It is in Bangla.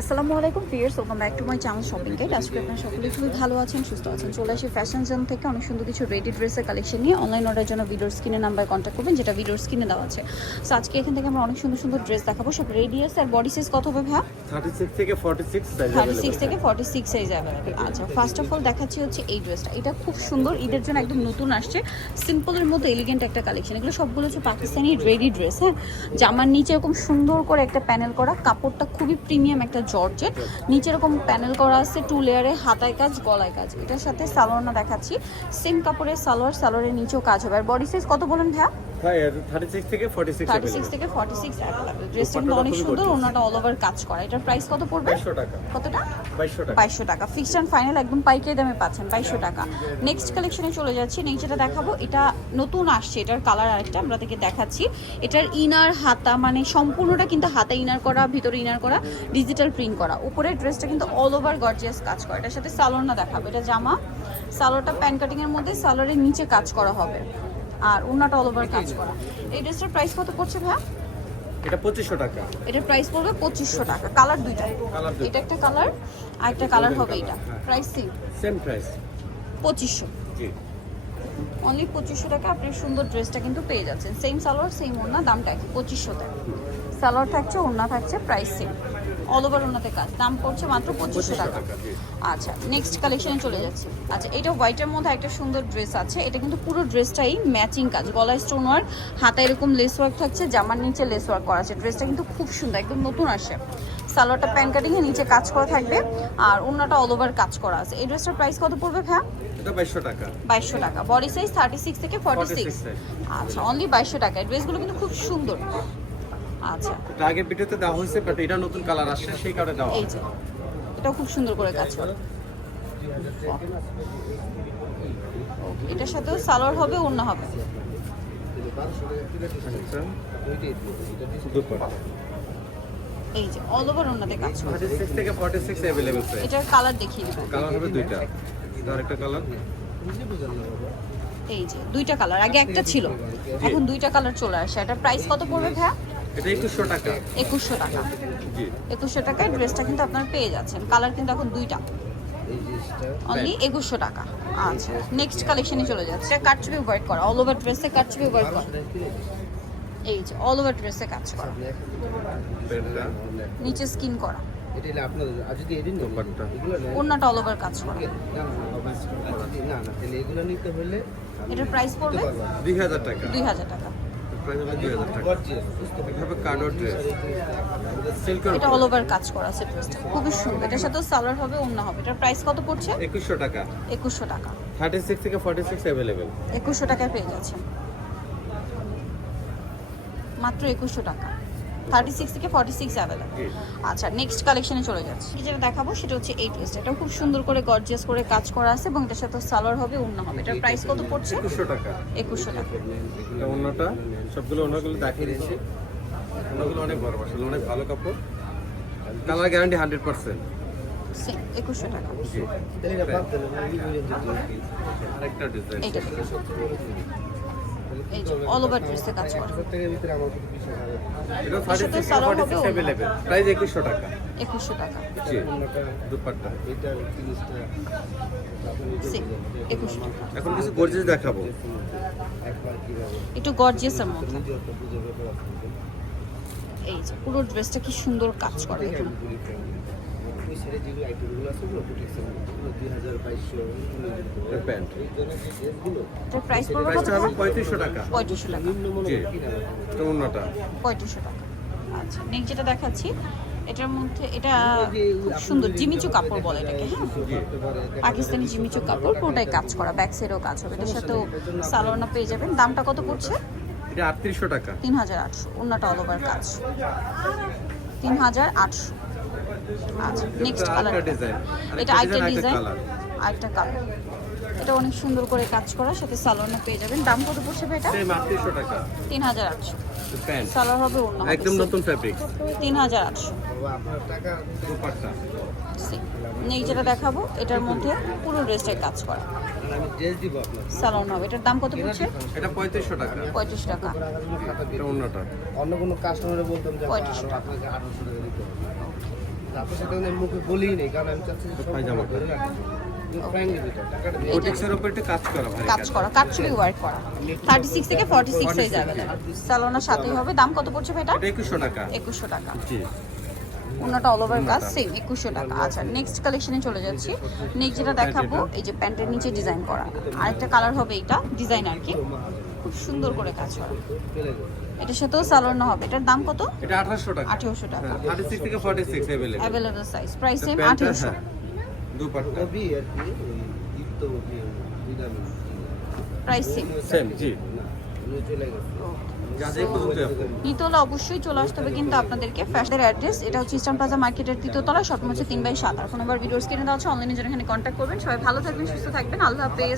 আসসালামু আলাইকুম viewers, welcome back to my channel shopping guide. আজকে আপনারা সকলে খুবই ভালো আছেন, সুস্থ আছেন। চলে আসি ফ্যাশন জোন থেকে অনেক সুন্দর কিছু রেডি ড্রেসের কালেকশন নিয়ে। অনলাইন অর্ডারের জন্য ভিডিওর স্ক্রিনে নাম্বার কন্ট্যাক্ট করবেন, যেটা ভিডিওর স্ক্রিনে দেওয়া আছে। সো আজকে এখান থেকে আমরা অনেক সুন্দর সুন্দর ড্রেস দেখাবো, সব রেডি আছে। আর বডি সাইজ কত হবে ভাইয়া? 36 থেকে 46 সাইজ 36 থেকে 46 সাইজ অ্যাভেলেবেল। আচ্ছা, ফার্স্ট অফ অল দেখাচ্ছি হচ্ছে এই ড্রেসটা। এটা খুব সুন্দর, ঈদের জন্য একদম নতুন আসছে, সিম্পলের মধ্যে এলিগেন্ট একটা কালেকশন। এগুলো সবগুলো হচ্ছে পাকিস্তানি রেডি ড্রেস। হ্যাঁ, জামার নিচে এরকম সুন্দর করে একটা প্যানেল করা, কাপড়টা খুবই প্রিমিয়াম একটা জর্জেট, নিচে এরকম প্যানেল করা আছে 2 লেয়ারে, হাতায় কাজ গলায় কাজ। এটার সাথে সালোয়ারটা দেখাচ্ছি, সেম কাপড়ের সালোয়ারের নিচেও কাজ হবে। আর বডি সাইজ কত বলেন ভাইয়া? হ্যাঁ 36 থেকে 46 36 থেকে 46 অ্যাভেলেবল। ড্রেসটা কিন্তু অনেক সুন্দর, ওনাটা অল ওভার কাজ করা। এটার প্রাইস কত পড়বে? 2200 টাকা। কতটা? 2200 টাকা। 2200 টাকা ফিক্সড এন্ড ফাইনাল, একদম পাইকারি দামে পাচ্ছেন 2200 টাকা। নেক্সট কালেকশনে চলে যাচ্ছি। নেক্সট যেটা দেখাবো, এটা নতুন আসছে, এটার কালার আরেকটা আমরা থেকে দেখাচ্ছি। এটার ইনার হাতা মানে সম্পূর্ণটা কিন্তু হাতা ইনার করা, ভিতরে ইনার করা, ডিজিটাল প্রিন্ট করা। উপরের ড্রেসটা কিন্তু অল ওভার গর্জিয়াস কাজ করা। এটার সাথে সালোয়ারটা দেখাবো। এটা জামা, সালোয়ারটা প্যান কাটিং এর মধ্যে, সালোয়ারের নিচে কাজ করা হবে, আর ওনাটা অল ওভার কাজ করা। এই ড্রেসটার প্রাইস কত পড়ছে ভাইয়া? এটা 2500 টাকা। এটার প্রাইস পড়বে 2500 টাকা। কালার দুইটা, এটা একটা কালার আর একটা কালার হবে। এটা প্রাইস সেম প্রাইস 2500। জি, অনলি 2500 টাকা আপনি সুন্দর ড্রেসটা কিন্তু পেয়ে যাচ্ছেন। সেম সালোয়ার সেম ওড়না, দামটা একই 2500 টাকা। সালোয়ার থাকছে, ওড়না থাকছে, প্রাইস সেম, অল ওভার ওড়নাতে কাজ। দাম পড়ছে মাত্র 2500 টাকা। আচ্ছা, নেক্সট কালেকশনে চলে যাচ্ছি। আচ্ছা, এটা হোয়াইটের মধ্যে একটা সুন্দর ড্রেস আছে। এটা কিন্তু পুরো ড্রেসটাই ম্যাচিং কাজ, গলায় স্টোন ওয়ার্ক, হাতে এরকম লেস ওয়ার্ক থাকছে, জামার নিচে লেস ওয়ার্ক করা আছে। ড্রেসটা কিন্তু খুব সুন্দর, একদম নতুন আসে। সালোয়ারটা প্যান কাটিং এর নিচে কাজ করা থাকবে, আর ওড়নাটা অল ওভার কাজ করা আছে। এই ড্রেসটার প্রাইস কত পড়বে ভাইয়া? এটা 2200 টাকা। 2200 টাকা। বডি সাইজ 36 থেকে 46। আচ্ছা, অনলি 2200 টাকা। এই ড্রেসগুলো কিন্তু খুব সুন্দর। আচ্ছা, এটা আগে ভিডিওতে দেওয়া হয়েছে, বাট এটা নতুন কালার আসছে, সেই কারণে দেওয়া। এই যে এটাও খুব সুন্দর করে কাজ করে। এটার সাথেও সালোয়ার হবে, ওড়না হবে। দুপাট্টা এই যে অল ওভার ওড়নাতে কাজ করে। 36 থেকে 46 अवेलेबल আছে। এটার কালার দেখিয়ে দিবেন। কালার হবে দুইটা, এটা আরেকটা কালার। এই যে দুইটা কালার, আগে একটা ছিল, এখন দুইটা কালার চলে আসে। এটার প্রাইস কত পড়বে ভাইয়া? এটা 2100 টাকা। 2100 টাকা। জি, 2100 টাকায় ড্রেসটা কিন্তু আপনারা পেয়ে যাচ্ছেন। কালার কিন্তু এখন দুইটা, অনলি 2100 টাকা। আচ্ছা, নেক্সট কালেকশনে চলে যাচ্ছে। এটা কাটচুপি ওয়ার্ক করা, অল ওভার ড্রেসে কাটচুপি ওয়ার্ক করা। এই যে অল ওভার ড্রেসে কাজ করা, পেনটা নিচে স্কিন করা, এটা হলো আপনাদের আর যদি এদিন দুপাট্টা এগুলো নেন ওড়নাটা অল ওভার কাজ করা। না তাহলে এগুলো নিতে হলে এটার প্রাইস পড়বে 2000 টাকা। 2000 টাকা। প্রাইস হবে 2000 টাকা। গর্জিয়াস বুঝতে এটা হবে কার্ডর ড্রেস, সিল্কের এটা অল ওভার কাজ করা আছে ড্রেসটা, খুবই সুন্দর। এটার সাথে সালোয়ার হবে, ওড়না হবে। এটার প্রাইস কত পড়ছে? 2100 টাকা। 2100 টাকা। 36 থেকে 46 अवेलेबल। 2100 টাকায় পেয়ে যাচ্ছেন, মাত্র 2100 টাকা। 36 থেকে 46 অ্যাভেলেবল। জি। আচ্ছা, নেক্সট কালেকশনে চলে যাচ্ছে। যেটা দেখাবো সেটা হচ্ছে এই ড্রেসটা। এটা খুব সুন্দর করে গর্জিয়াস করে কাজ করা আছে, এবং এটার সাথে সালোয়ার হবে, ওড়না হবে। এটার প্রাইস কত পড়ছে? 2100 টাকা। 2100 টাকা। এটা অন্যটা, সবগুলো অন্যগুলো দেখিয়ে দিচ্ছি। অন্যগুলো অনেক বড়, আসলে অনেক ভালো কাপড়, কালার গ্যারান্টি 100%। সেম 2100 টাকা। জি, তাহলে এটা বাদ দিলে না এই বুঝেন আরেকটা ডিজাইন। এইটা এই যে অল ওভার ড্রেসে কাজ করা। প্রত্যেকের ভিতরে আমার কিছু বিষয় আছে এটা সাথে 36 থেকে সালোয়ার হবে, 46 अवेलेबल। প্রাইস 2100 টাকা। 2100 টাকা। জি, কোনটা দুপাট্টা। এটা 30টা সেম 2100 টাকা। এখন কিছু গর্জিয়াস দেখাবো। একবার কিভাবে একটু গর্জিয়াসের মধ্যে। নিজে একটা বুঝে ব্যাপার আছে এই যে পুরো ড্রেসটা কি সুন্দর কাজ করা এখানে। ওই সাইডে যেগুলো আইটেমগুলো আছে ওগুলো প্রোটেকশন এগুলো 2200 এটা প্যান্ট। এই ধরনের যে ড্রেসগুলো এটার প্রাইস পড়বে কত? প্রাইসটা হবে 3500 টাকা। 3500 টাকা। নিম্ন মনে জি, হয় কিনা এটা অন্যটা। 3500 টাকা। আচ্ছা, নেক্সট যেটা দেখাচ্ছি, এটার মধ্যে এটা খুব সুন্দর জিমিচু কাপড় বলে এটাকে। হ্যাঁ, পাকিস্তানি জিমিচু কাপড়, পুরোটাই কাজ করা, ব্যাক সাইডেও কাজ হবে। এটার সাথেও সালোয়ারটা পেয়ে যাবেন। দামটা কত পড়ছে? এটা 3800 টাকা। 3800। ওড়নাটা অল ওভার কাজ, 3800। আচ্ছা, নেক্সট কালার। আরেকটা ডিজাইন। এটা আইটেম ডিজাইন, কালার। আরেকটা কালার। এটা অনেক সুন্দর করে কাজ করা, সাথে সালোয়ারটা পেয়ে যাবেন। দাম কত পড়ছে ভাই এটা? সেম 3800 টাকা। 3800। প্যান্ট সালোয়ার হবে, ওড়না হবে। একদম নতুন ফেব্রিক। 3800। বাবা আপনার টাকা দুপাট্টা। নেই যেটা দেখাবো, এটার মধ্যে পুরো ড্রেসটাই কাজ করা, আমি ড্রেস দিব আপনার সালোয়ার হবে। এটার দাম কত পড়ছে? এটা 3500 টাকা। 35 টাকা। খাতা এটা অন্যটা। অন্য কোনো কাস্টমারে বলতাম যে 3500 আপনাকে 1800 টাকা দিতে হবে আপনার সাথে আমি মুখে বলিই নেই, কারণ আমি চাচ্ছি যে পায়জামাটা। ধরে রাখি। ফ্র্যাঙ্কলি বেটার, টাকাটা দিয়ে বুটিক্সের উপর একটু কাজ করা ভাই কাজ করা কাটচুপি ওয়ার্ক করা 36 থেকে 46 সাইজ অ্যাভেলেবল। সালোনার সাথেই হবে। দাম কত পড়ছে ভাই এটা? এটা 2100 টাকা 2100 টাকা। জি ওনাটা অল ওভার কাজ সেম 2100 টাকা। আচ্ছা নেক্সট কালেকশনে চলে যাচ্ছি। নেক্সট যেটা দেখাবো এই যে প্যান্টের নিচে ডিজাইন করা, আরেকটা কালার হবে এটা ডিজাইন আর কি, খুব সুন্দর করে কাজ করা। ফেলে দেবো। এটার সাথেও সালোয়ার হবে। এটার দাম কত? এটা 1800 টাকা 1800 টাকা। 36 থেকে 46 available available size, price same প্যান্টটা 1800। হ্যাঁ দুপাট্টা কবি আর কি ওই দীপ্ত বিদামি প্রাইস সেম। সেম জি না উনি চলে গেছে যা যে খুঁজতে আপনি নিতে হলে অবশ্যই চলে আসতে হবে কিন্তু আপনাদেরকে। ফ্যাশনের অ্যাড্রেস এটা হচ্ছে ইস্টার্ন প্লাজা মার্কেটের 3য় তলা, শপ হচ্ছে 3/7। আর ফোন নাম্বার ভিডিওস কিনে দেওয়া আছে, অনলাইনে জন্য এখানে কন্ট্যাক্ট করবেন। সবাই ভালো থাকবেন, সুস্থ থাকবেন, আল্লাহ হাফেজ।